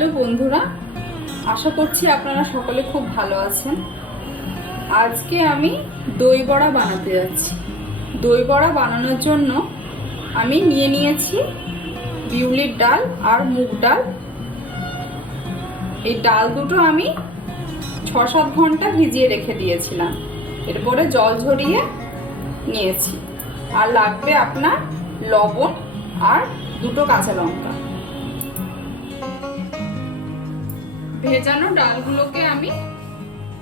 Hello বন্ধুরা, আশা করছি আপনারা সকলে খুব ভালো আছেন। আজকে আমি দই বড়া বানাতে যাচ্ছি। দই বড়া বানানোর জন্য আমি নিয়ে নিয়েছি বিউলির ডাল আর মুগ ডাল। এই ডাল দুটো আমি 6-7 ঘন্টা ভিজিয়ে রেখে দিয়েছিলাম, এরপরে জল ঝরিয়ে নিয়েছি। আর লাগবে আপনার লবণ আর 2টো কাঁচা লঙ্কা। ভেজানো ডালগুলোকে আমি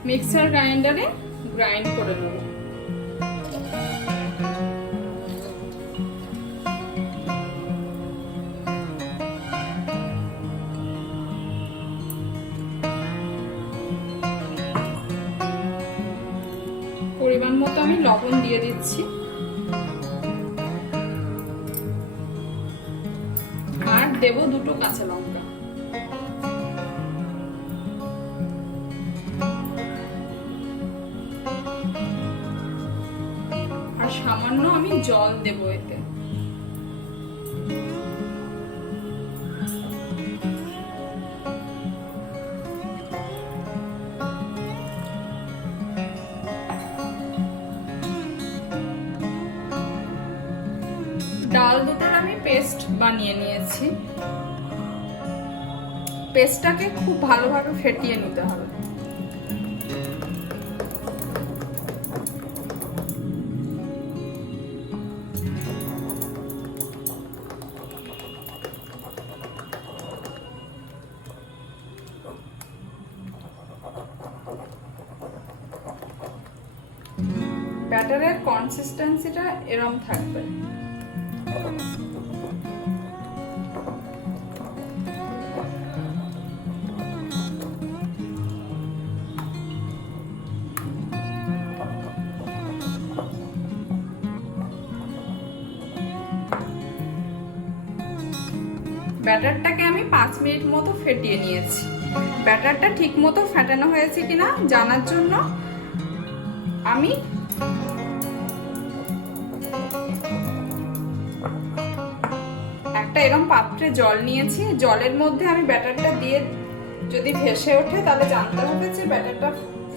মিক্সার গ্রাইন্ডারে গ্রাইন্ড করে নেব। পরিমাণ মতো আমি লবণ দিয়ে দিচ্ছি আর দেব 2টো কাঁচা লঙ্কা। সামান্য আমি জল দেব এতে। ডাল দুটোর আমি পেস্ট বানিয়ে নিয়েছি। পেস্টটাকে খুব ভালোভাবে ফেটিয়ে নিতে হবে। ব্যাটারের কনসিস্টেন্সিটা এরকম থাকবে। ব্যাটারটাকে আমি 5 মিনিট মতো ফেটিয়ে নিয়েছি। ব্যাটারটা ঠিক মতো ফেটানো হয়েছে কিনা জানার জন্য আমি একটা এরকম পাত্রে জল নিয়েছি। জলের মধ্যে আমি ব্যাটারটা দিয়ে যদি ভেসে ওঠে তাহলে জানতে হবে যে ব্যাটারটা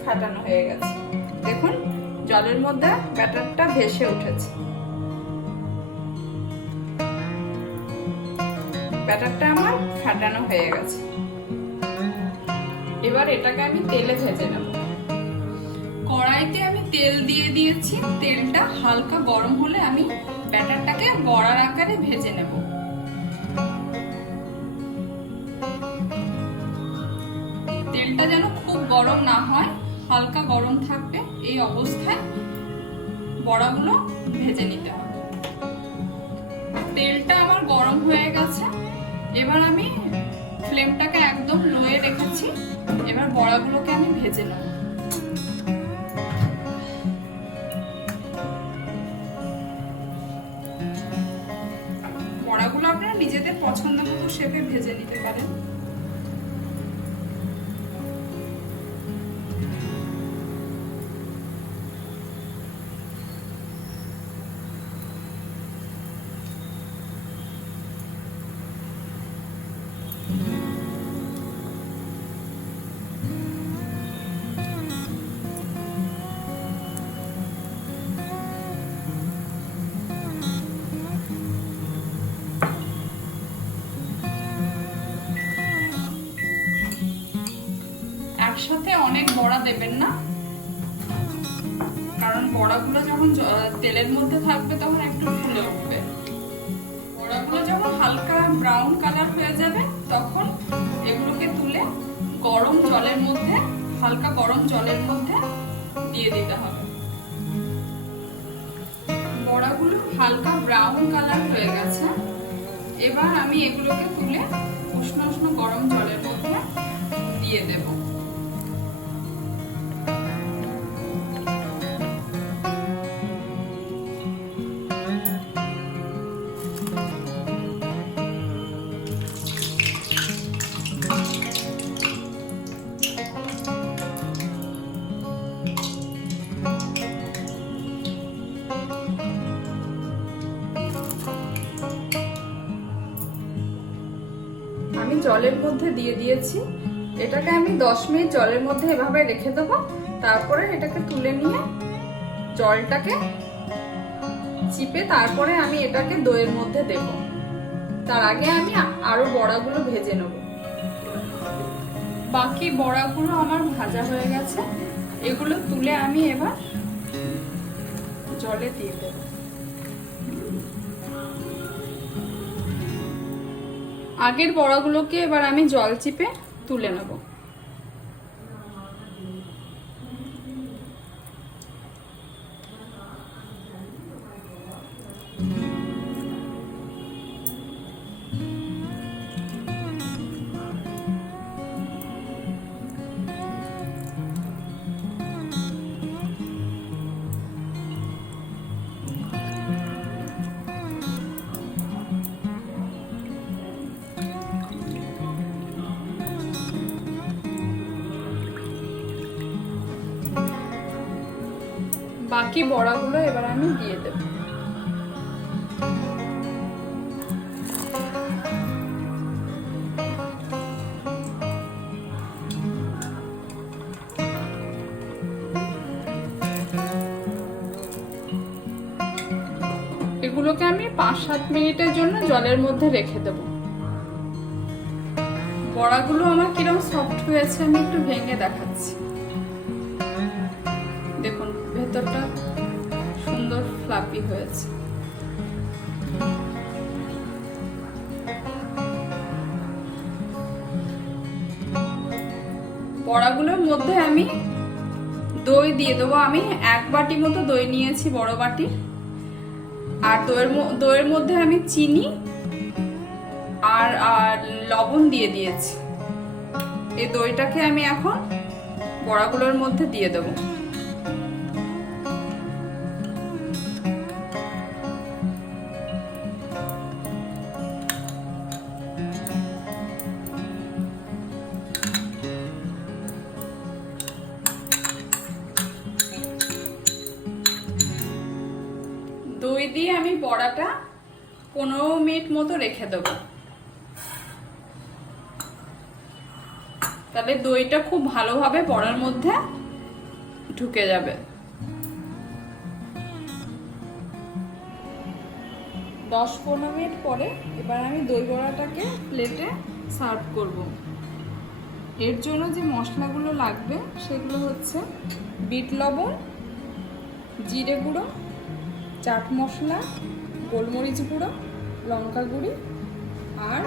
ফেটানো হয়ে গেছে। দেখুন, জলের মধ্যে ব্যাটারটা ভেসে উঠেছে। ব্যাটারটা আমার ফেটানো হয়ে গেছে। এবার এটাকে আমি তেলে ভেজে নেব। কড়াইতে আমি তেল দিয়ে দিয়েছি। তেলটা হালকা গরম হলে আমি ব্যাটারটাকে বড়ার আকারে ভেজে নেব। তেলটা যেন খুব গরম না হয়, হালকা গরম থাকবে। এই অবস্থায় বড়াগুলো ভেজে নিতে হবে। তেলটা আমার গরম হয়ে গেছে। এবার আমি ফ্লেমটাকে একদম লোয়ে রেখেছি। এবার বড়াগুলোকে আমি ভেজে নেব। বড়াগুলো আপনারা নিজেদের পছন্দ মতো শেপে ভেজে নিতে পারেন। একসাথে অনেক বড়া দেবেন না, কারণ বড়াগুলো যখন তেলের মধ্যে থাকবে তখন একটু ফুলে উঠবে। বড়াগুলো যখন হালকা ব্রাউন কালার হয়ে যাবে তখন এগুলোকে তুলে গরম জলের মধ্যে, হালকা গরম জলের মধ্যে দিয়ে দিতে হবে। বড়াগুলো হালকা ব্রাউন কালার হয়ে গেছে। এবার আমি এগুলোকে তুলে উষ্ণ উষ্ণ গরম জলের মধ্যে দিয়ে দেব। জলের মধ্যে দিয়ে দিয়েছি। এটাকে আমি 10 মিনিট জলের মধ্যে এভাবে রেখে দেবো। তারপরে এটাকে তুলে নিয়ে জলটাকে চিপে তারপরে আমি এটাকে দইয়ের মধ্যে দেব। তার আগে আমি আরো বড়াগুলো ভেজে নেব। বাকি বড়াগুলো আমার ভাজা হয়ে গেছে, এগুলো তুলে আমি এবার জলে দিয়ে দেব। আগের বড়াগুলোকে এবার আমি জল চিপে তুলে নেব। বাকি বড়াগুলো এবার আমি দিয়ে দেব। এগুলোকে আমি 5-7 মিনিটের জন্য জলের মধ্যে রেখে দেব। বড়াগুলো আমার কিরকম সফট হয়েছে আমি একটু ভেঙে দেখাচ্ছি। দেখুন ভেতরটা সুন্দর ফ্লাফি হয়েছে। বড়াগুলোর মধ্যে আমি দই দিয়ে দেবো। আমি 1 বাটি মতো দই নিয়েছি, বড় বাটি। আর দইয়ের মধ্যে আমি চিনি আর লবণ দিয়ে দিয়েছি। এই দইটাকে আমি এখন বড়াগুলোর মধ্যে দিয়ে দেবো। দই দিয়ে আমি বড়াটা 15 মিনিট মতো রেখে দেবো। তাহলে দইটা খুব ভালোভাবে বড়ার মধ্যে ঢুকে যাবে। 10-15 মিনিট পরে এবার আমি দই বড়াটাকে প্লেটে সার্ভ করব। এর জন্য যে মশলাগুলো লাগবে সেগুলো হচ্ছে বিট লবণ, জিরে গুঁড়ো, চাট মশলা, গোলমরিচ গুঁড়ো, লঙ্কা গুঁড়ি, আর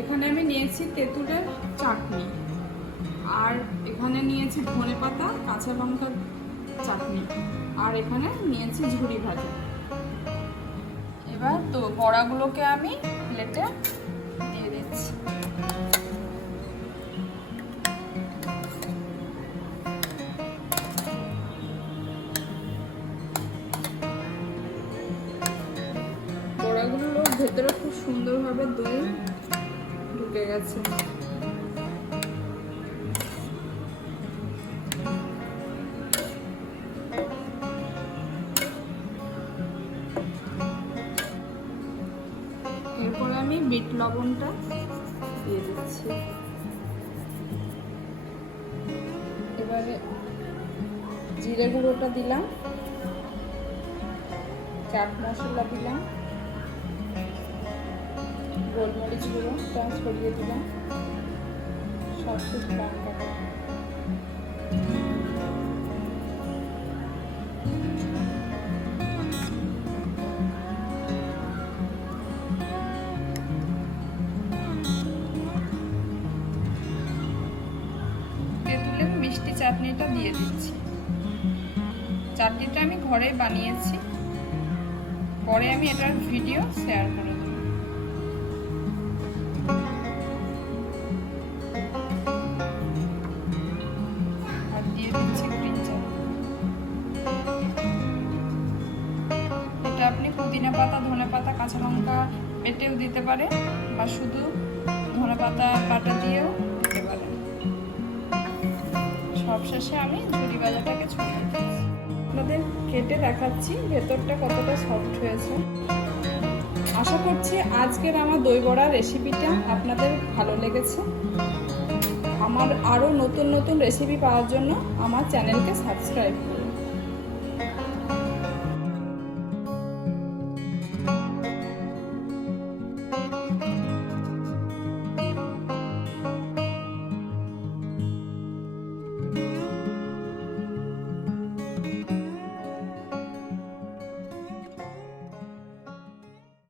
এখানে আমি নিয়েছি তেঁতুলের চাটনি, আর এখানে নিয়েছি ধনেপাতা, কাঁচা লঙ্কার চাটনি, আর এখানে নিয়েছি ঝুরি ভাজা। এবার তো বড়াগুলোকে আমি প্লেটে দিয়ে দিচ্ছি। বড়াগুলোর ভেতরে খুব সুন্দরভাবে দই ঢুকে গেছে। এরপরে আমি বিট লবণটা দিয়ে দিচ্ছি। এবারে জিরে গুঁড়োটা দিলাম, চাট মশলা দিলাম, গোলমরিচ গুঁড়োটা ছড়িয়ে দিলাম, সব কিছু লঙ্কাটা, তেঁতুলের মিষ্টি চাটনিটা দিয়ে দিচ্ছি। চাটনিটা আমি ঘরে বানিয়েছি, পরে আমি এটার ভিডিও শেয়ার করে দেব। আর দিয়ে দিচ্ছি গ্রিন চাটনি। এটা আপনি পুদিনা পাতা, ধনে পাতা, কাঁচা লঙ্কা বেটেও দিতে পারেন, বা শুধু ধনে পাতা বাটা দিয়েও দিতে পারেন। সবশেষে আমি ঝুরি ভাজাটাকে ছড়িয়ে দিচ্ছি। আপনাদের কেটে দেখাচ্ছি ভেতরটা কতটা সফট হয়েছে। আশা করছি আজকের আমার দই বড়া রেসিপিটা আপনাদের ভালো লেগেছে। আমার আরও নতুন নতুন রেসিপি পাওয়ার জন্য আমার চ্যানেলকে সাবস্ক্রাইব করুন।